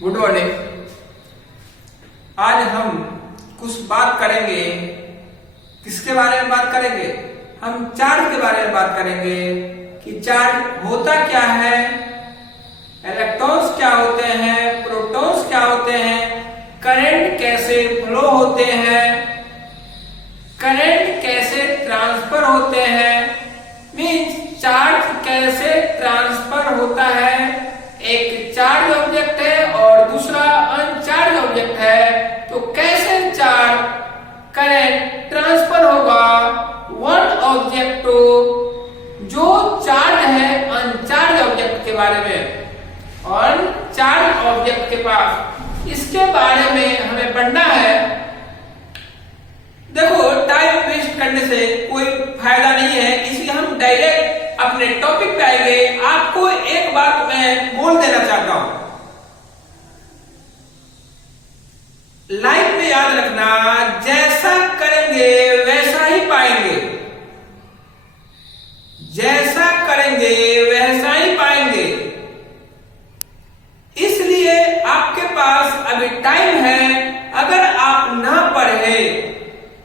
Good morning. आज हम कुछ बात करेंगे। किसके बारे में बात करेंगे? हम चार्ज के बारे में बात करेंगे कि चार्ज होता क्या है, इलेक्ट्रॉन्स क्या होते हैं, प्रोटॉन्स क्या होते हैं, करंट कैसे फ्लो होते हैं, करंट कैसे ट्रांसफर होते हैं, मींस चार्ज कैसे ट्रांसफर होता है। एक चार्ज ऑब्जेक्ट है और दूसरा अनचार्ज ऑब्जेक्ट है, तो कैसे चार्ज करंट ट्रांसफर होगा वन ऑब्जेक्ट टू जो चार्ज है अनचार्ज ऑब्जेक्ट के बारे में और चार्ज ऑब्जेक्ट के पास, इसके बारे में हमें पढ़ना है। देखो, टाइम वेस्ट करने से कोई फायदा नहीं है, इसलिए हम डायरेक्ट अपने टॉपिक पे आएंगे। आपको एक बात मैं बोल देना चाहता हूं, लाइफ में याद रखना, जैसा करेंगे वैसा ही पाएंगे, जैसा करेंगे वैसा ही पाएंगे। इसलिए आपके पास अभी टाइम है। अगर आप ना पढ़े,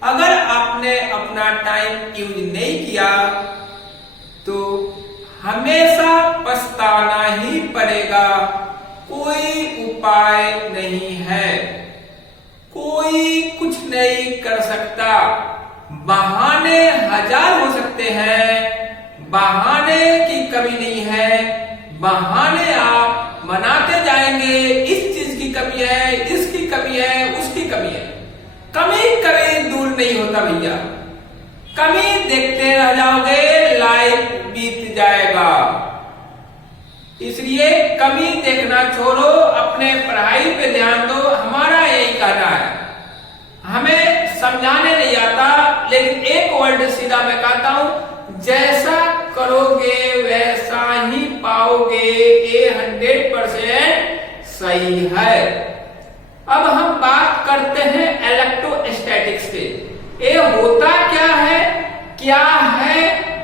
अगर आपने अपना टाइम यूज नहीं किया तो हमेशा पछताना ही पड़ेगा। कोई उपाय नहीं है, कोई कुछ नहीं कर सकता। बहाने हजार हो सकते हैं, बहाने की कमी नहीं है। बहाने आप बनाते जाएंगे, इस चीज की कमी है, इसकी कमी है, उसकी कमी है। कमी कभी दूर नहीं होता भैया, कमी देखते रह जाओगे, लाइफ बीत जाएगा। इसलिए कमी देखना छोड़ो, अपने पढ़ाई पे ध्यान दो। हमारा यही कहना है। हमें समझाने नहीं आता, लेकिन एक वर्ड सीधा मैं कहता हूं, जैसा करोगे वैसा ही पाओगे। ये 100% सही है। अब हम बात करते हैं इलेक्ट्रोस्टैटिक्स के। ये होता क्या है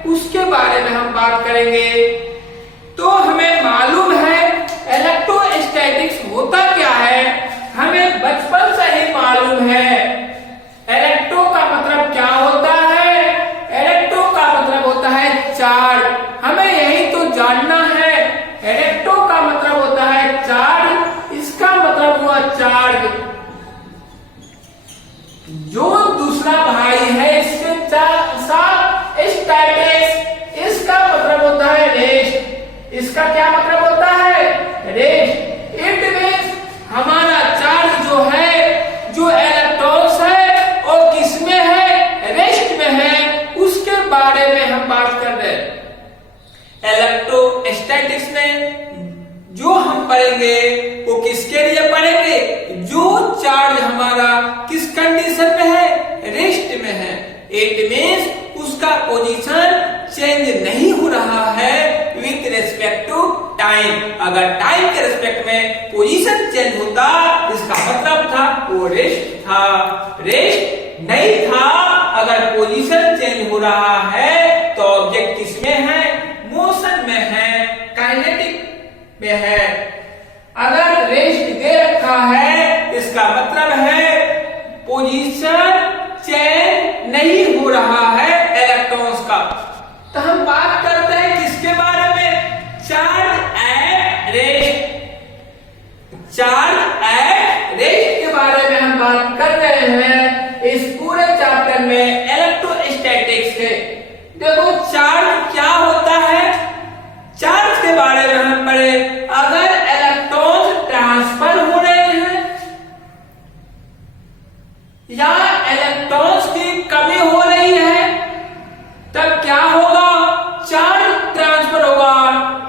उसके बारे में हम बात करेंगे। तो हमें मालूम है इलेक्ट्रोस्टैटिक्स होता क्या है, हमें बचपन से ही मालूम है। इलेक्ट्रो का मतलब क्या होता है? इलेक्ट्रो का मतलब होता है चार्ज। हमें यही तो जानना है। इलेक्ट्रो का मतलब होता है चार्ज, इसका मतलब हुआ चार्ज। जो दूसरा भाई है इसके साथ स्टैटिक्स, इसका मतलब होता है रेस्ट। इसका क्या मतलब होता है? रेस्ट। इट मींस हमारा चार्ज जो है, जो इलेक्ट्रॉन्स है, वो किसमें है? रेस्ट में है। उसके बारे में हम बात कर रहे हैं। इलेक्ट्रोस्टैटिक्स में जो हम पढ़ेंगे वो किसके लिए पढ़ेंगे? जो चार्ज हमारा किस कंडीशन में है? रेस्ट में है। इट मींस उसका पोजीशन चेंज नहीं हो रहा है विथ रेस्पेक्ट टू टाइम। अगर टाइम के रेस्पेक्ट में पोजीशन चेंज होता, इसका मतलब था वो रेस्ट था। रेस्ट नहीं था। अगर पोजीशन चेंज हो रहा है तो ऑब्जेक्ट किसमें है? मोशन में है, काइनेटिक में है। अगर रेस्ट दे रखा है, इसका मतलब है पोजीशन चेंज नहीं हो रहा है इलेक्ट्रॉन्स का। तो हम बात करते हैं किसके बारे में? Charge at rest. Charge at rest के बारे में हम बात कर रहे हैं इस पूरे चैप्टर में इलेक्ट्रोस्टैटिक्स के। देखो, चार्ज क्या होता है? चार्ज के बारे में हम पढ़े। अगर इलेक्ट्रॉन्स ट्रांसफर हो रहे हैं या इलेक्ट्रॉन्स की कमी हो रही है, तब क्या होगा? चार्ज ट्रांसफर होगा।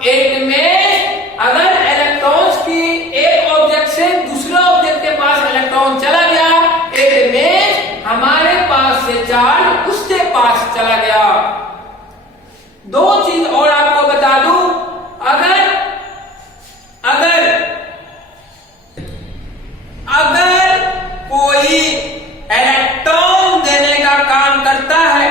इट में अगर इलेक्ट्रॉन्स की एक ऑब्जेक्ट से दूसरे ऑब्जेक्ट के पास इलेक्ट्रॉन चला गया, इट में हमारे पास से चार्ज उसके पास चला गया। दो चीज और आपको बता दूं, अगर कोई इलेक्ट्रॉन देने का काम करता है,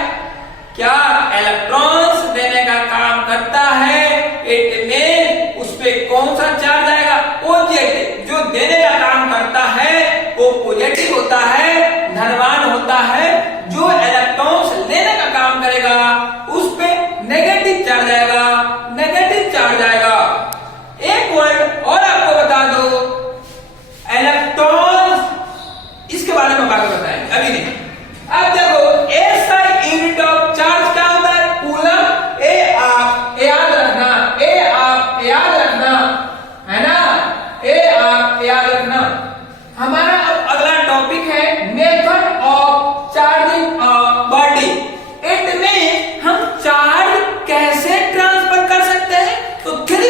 क्या इलेक्ट्रॉन्स देने का काम करता है, इट में उस पे कौन सा चार्ज आएगा? ऑब्जेक्ट जो देने पॉजिटिव होता है, धनवान होता है, जो इलेक्ट्रॉन्स लेने का काम करेगा उस पे नेगेटिव चार्ज आएगा, नेगेटिव चार्ज आएगा। एक पॉइंट और आपको बता दो, इलेक्ट्रॉन्स, इसके बारे में बात बताएंगे अभी नहीं। अब देखो ऐसा यूनिट ऑफ चार्ज क्या होता है, कूलम। आप याद रखना, आप याद रखना, है ना, आप याद रखना। हमारा अब अगला टॉपिक है method of charging body. It mean हम चार्ज कैसे ट्रांसफर कर सकते हैं, तो 3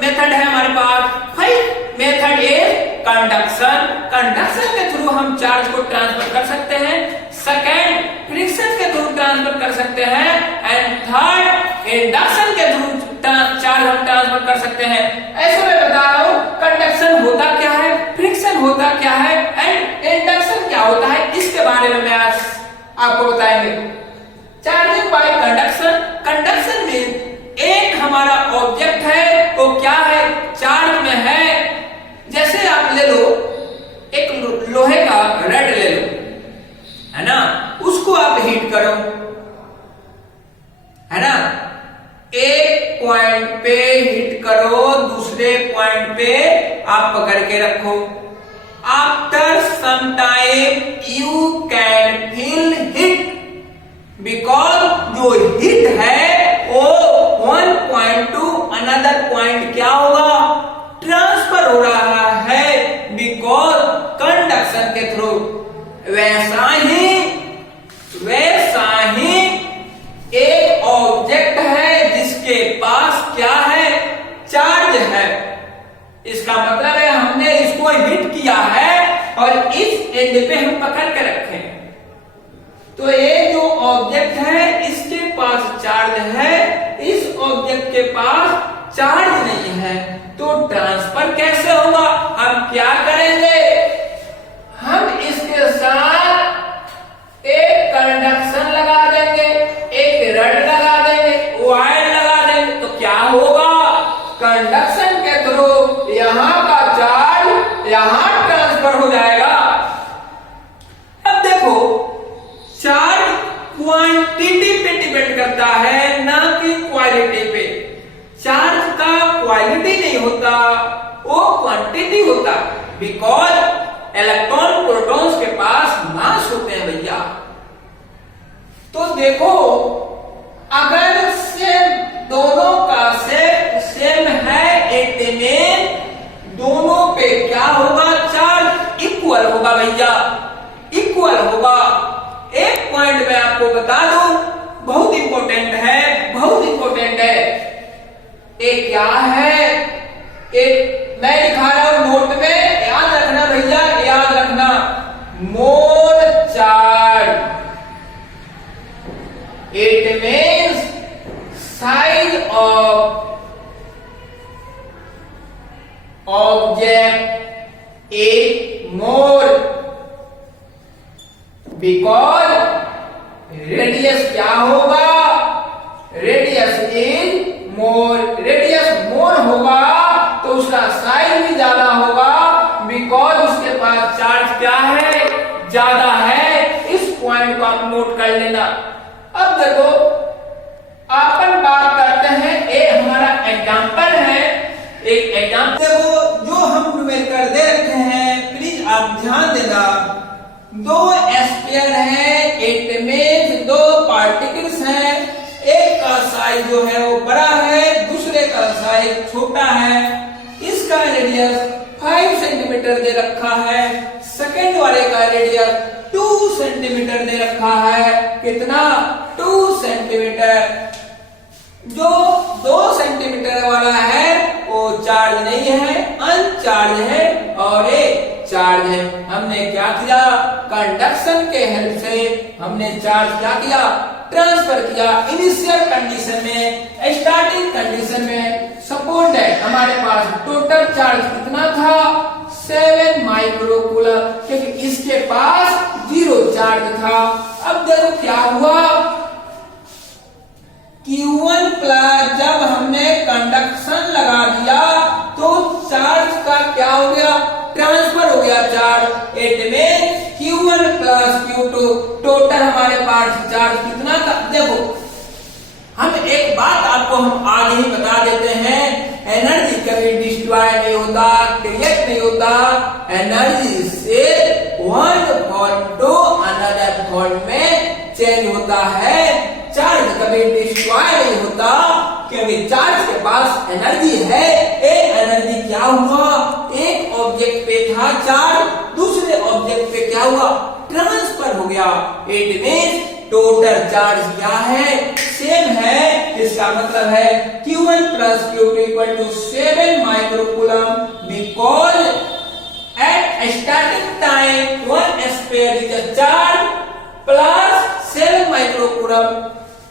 मेथड है हमारे पास। First method is conduction, conduction के थ्रू हम चार्ज को ट्रांसफर कर सकते हैं। सेकेंड फ्रिक्शन के थ्रू ट्रांसफर कर सकते हैं। एंड थर्ड इंडक्शन के थ्रू चार्ज हम ट्रांसफर कर सकते हैं। ऐसे मैं बता रहा हूं कंडक्शन होता क्या है, फ्रिक्शन होता क्या है एंड इंडक्शन क्या होता है, इसके बारे में मैं आज आपको बताएंगे। चार्जिंग बाय कंडक्शन, कंडक्शन में एक हमारा ऑब्जेक्ट है, वो क्या है, चार्ज में है। जैसे आप ले लो एक लोहे का रड ले लो, है ना, उसको आप हीट करो, है ना, एक पॉइंट पे हीट करो, दूसरे पॉइंट पे आप पकड़ के रखो। After some time you can feel heat, because जो हीट है वो one point to another point क्या होगा, ट्रांसफर हो रहा है, बिकॉज कंडक्शन के थ्रू। वैसा ही एक ऑब्जेक्ट है जिसके पास क्या है, चार्ज है। इसका मतलब है हमने इसको हिट किया है और इस एंड पे हम पकड़ के रखे। तो ये जो ऑब्जेक्ट है इसके पास चार्ज है, इस ऑब्जेक्ट के पास चार्ज नहीं है, तो ट्रांसफर कैसे होगा, हम क्या करेंगे, हम इसके साथ एक कंडक्शन लगा देंगे, एक रड लगा देंगे, वायर लगा देंगे, तो क्या होगा, कंडक्शन के थ्रू यहां का चार्ज यहां ट्रांसफर हो जाएगा। अब देखो चार्ज क्वांटिटी पे डिपेंड करता है, ना कि क्वालिटी पे। चार्ज का क्वालिटी नहीं होता, वो क्वांटिटी होता, बिकॉज इलेक्ट्रॉन प्रोटॉन्स के पास मास होते हैं भैया। तो देखो अगर सेम दोनों का सेम है, इट मीन दोनों पे क्या होगा, चार्ज इक्वल होगा भैया, इक्वल होगा। एक पॉइंट मैं आपको बता दूं, बहुत इंपॉर्टेंट है, बहुत इंपॉर्टेंट है। एक क्या है, एक मैं दिखा रहा हूं नोट में, याद रखना भैया, याद रखना, small charge, it means size of object is small, because radius क्या होगा, radius is small, radius small होगा तो उसका साइज भी ज्यादा होगा, बिकॉज उसके पास चार्ज क्या है, ज्यादा है। इस पॉइंट को आप नोट कर लेना। अब देखो अपन बात करते हैं, एक हमारा एग्जांपल है, एक एग्जांपल देखो जो हम न्यूमेरिकल दे रखे हैं, प्लीज आप ध्यान देना। 2 स्फीयर है, इट मींस 2 पार्टिकल्स हैं, एक का साइज जो है वो बड़ा है, दूसरे का साइज छोटा है। इसका रेडियस 5 सेंटीमीटर दे रखा है, सेकेंड वाले का रेडियस 2 सेंटीमीटर दे रखा है। कितना, 2 सेंटीमीटर। जो 2 सेंटीमीटर वाला है वो चार्ज नहीं है, अनचार्ज है, और एक चार्ज है। हमने क्या किया, कंडक्शन के हेल्प से हमने चार्ज क्या किया, ट्रांसफर किया। इनिशियल कंडीशन में, स्टार्टिंग कंडीशन में सपोज दैट हमारे पास टोटल चार्ज कितना था, 7 माइक्रोकूलम, क्योंकि इसके पास 0 चार्ज था। अब देखो क्या हुआ, Q1 प्लस जब हमने कंडक्शन लगा दिया तो चार्ज का क्या हो गया, ट्रांसफर हो गया charge. It means Q2, total हमारे पास चार्ज कितना था? देखो हम एक बात आपको हम आगे ही बता देते हैं, एनर्जी कभी डिस्ट्रॉय नहीं होता, क्रिएट नहीं होता, एनर्जी से one form to another form में चेंज होता है। चार्ज कभी डिस्ट्रॉय नहीं होता क्योंकि चार्ज के पास एनर्जी है। एक एनर्जी क्या हुआ, एक ऑब्जेक्ट पे था चार्ज, दूसरे ऑब्जेक्ट पे क्या हुआ, ट्रांसफर हो गया। इट मींस टोटल चार्ज क्या है, सेम है। इसका मतलब है Q1 plus Q2 equal to 7 microcoulomb because at starting time 1 sphere is a charge plus 7 microcoulomb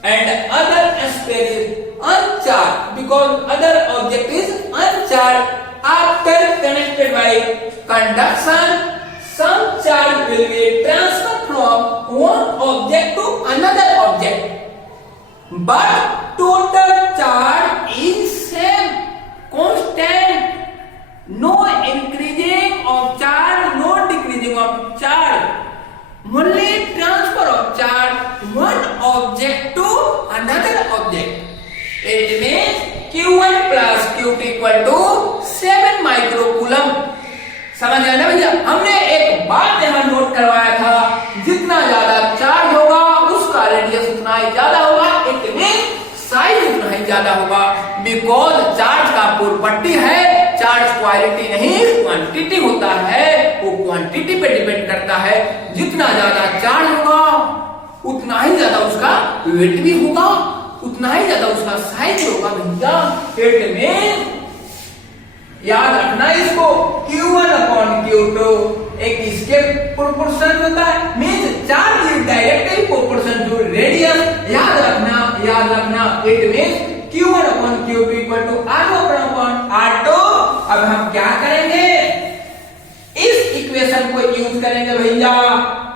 and other sphere is uncharged because other object is uncharged. After connected by conduction, some charge will be transferred from one object to another object, but total charge is same, constant. No increasing of charge, no decreasing of charge. Only transfer of charge one object to another object. It means Q1 plus Q2 equal to 7 microcoulomb. समझ गए ना भैया? हमने एक बात यहाँ note करवाया था, जितना ज्यादा चार्ज होगा उसका रेडियस उतना ही ज्यादा होगा, इट मींस साइज उतना ही ज्यादा होगा। बिकॉज चार्ज का प्रॉपर्टी है, चार्ज क्वालिटी नहीं क्वांटिटी होता है, वो क्वांटिटी पे डिपेंड करता है। जितना ज्यादा चार्ज होगा उतना ही ज्यादा उसका वेट भी होगा, उतना ही ज्यादा उसका साइज होगा भैया। इट मींस याद रखना इसको, Q1 अपॉन Q2 एक इसके प्रोपोर्शन होता है, means charge is directly proportion to radius. याद रखना it means Q1 upon Q2 equal to R1 upon R2। अब हम क्या करेंगे, इस इक्वेशन को यूज करेंगे भैया।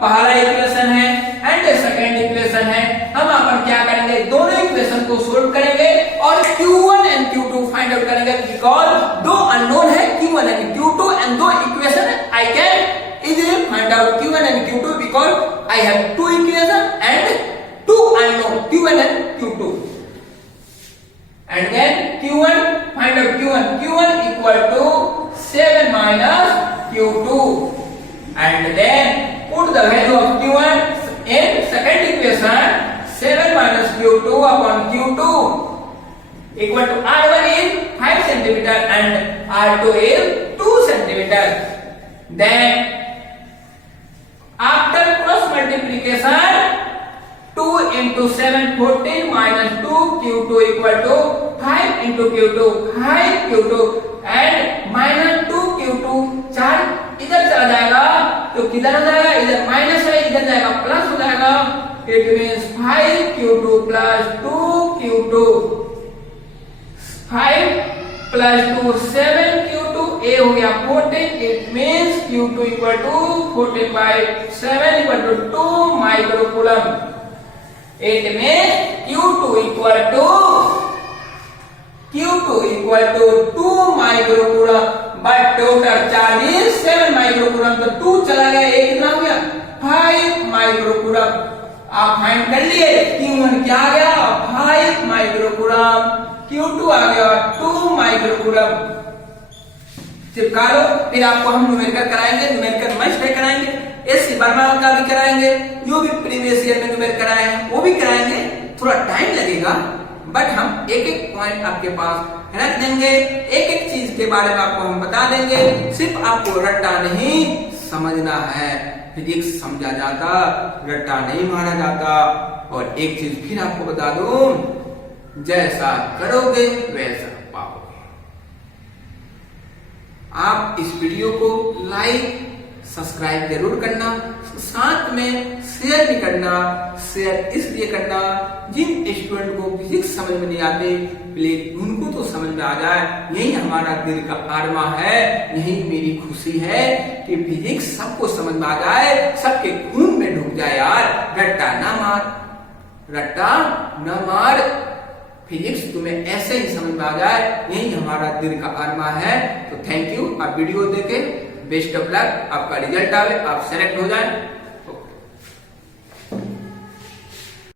पहला इक्वेशन है एंड सेकंड इक्वेशन है, हम अपन क्या करेंगे, दोनों इक्वेशन को सोल्व करेंगे और Q1 and Q2 find out करेंगे। बिकॉज दो अननोन है Q1 एंड Q2 एंड दो equation I can easily find out Q1 and Q2 because I have two equation and two unknown Q1 and Q2। And then Q1, find out Q1. Q1 equal to 7 minus Q2. And then put the value of Q1 in second equation. 7 minus Q2 upon Q2 equal to R1 is 5 centimeter and R2 is 2 centimeter. Then after cross multiplication, 2 into 7 14 minus 2 Q2 equal to 5 into Q2 5 Q2 and minus 2 Q2 charge इधर चला जाएगा तो किधर हो जाएगा, इधर minus है, इधर जाएगा प्लस हो जाएगा। It means 5 Q2 plus 2 Q2 5 plus 2 7 Q2 a हो गया 14। It means Q2 equal to 14 by 7 equal to 2 microcoulomb। It means Q2 equal to 2 microcoulomb, but total charge is 7 microcoulomb। तो 2 चला गया, एक कितना हो गया 5 microcoulomb। आप फाइंड कर लिए, Q1 क्या आ गया 5 microcoulomb, Q2 आ गया 2 microcoulomb। चिपका लो, फिर आपको हम न्यूमेरिकल कराएंगे, न्यूमेरिकल मस्ट है कराएंगे, एस वर्मा का भी कराएंगे, जो भी प्रीवियस ईयर में न्यूमेरिकल कराए हैं वो भी कराएंगे। थोड़ा टाइम लगेगा बट हम एक एक पॉइंट आपके पास रख देंगे, एक एक चीज के बारे में आपको हम बता देंगे। सिर्फ आपको रट्टा नहीं समझना है, फिजिक्स समझा जाता, रट्टा नहीं मारा जाता। और एक चीज फिर आपको बता दूं, जैसा करोगे वैसा पाओगे। आप इस वीडियो को लाइक सब्सक्राइब जरूर करना, साथ में शेयर भी करना। शेयर इसलिए करना, जिन स्टूडेंट को फिजिक्स समझ में नहीं आते प्लीज उनको तो समझ में आ जाए। यही हमारा दिल का आरमा है, यही मेरी खुशी है कि फिजिक्स सबको समझ में आ जाए, सबके खून में ढुक जाए। यार रट्टा ना मार, फिजिक्स तुम्हें ऐसे ही समझ में आ जाए, यही हमारा दिल का आरमा है। तो थैंक यू, आप वीडियो देखे, बेस्ट ऑफ लक, आपका रिजल्ट आवे, आप सेलेक्ट हो जाए।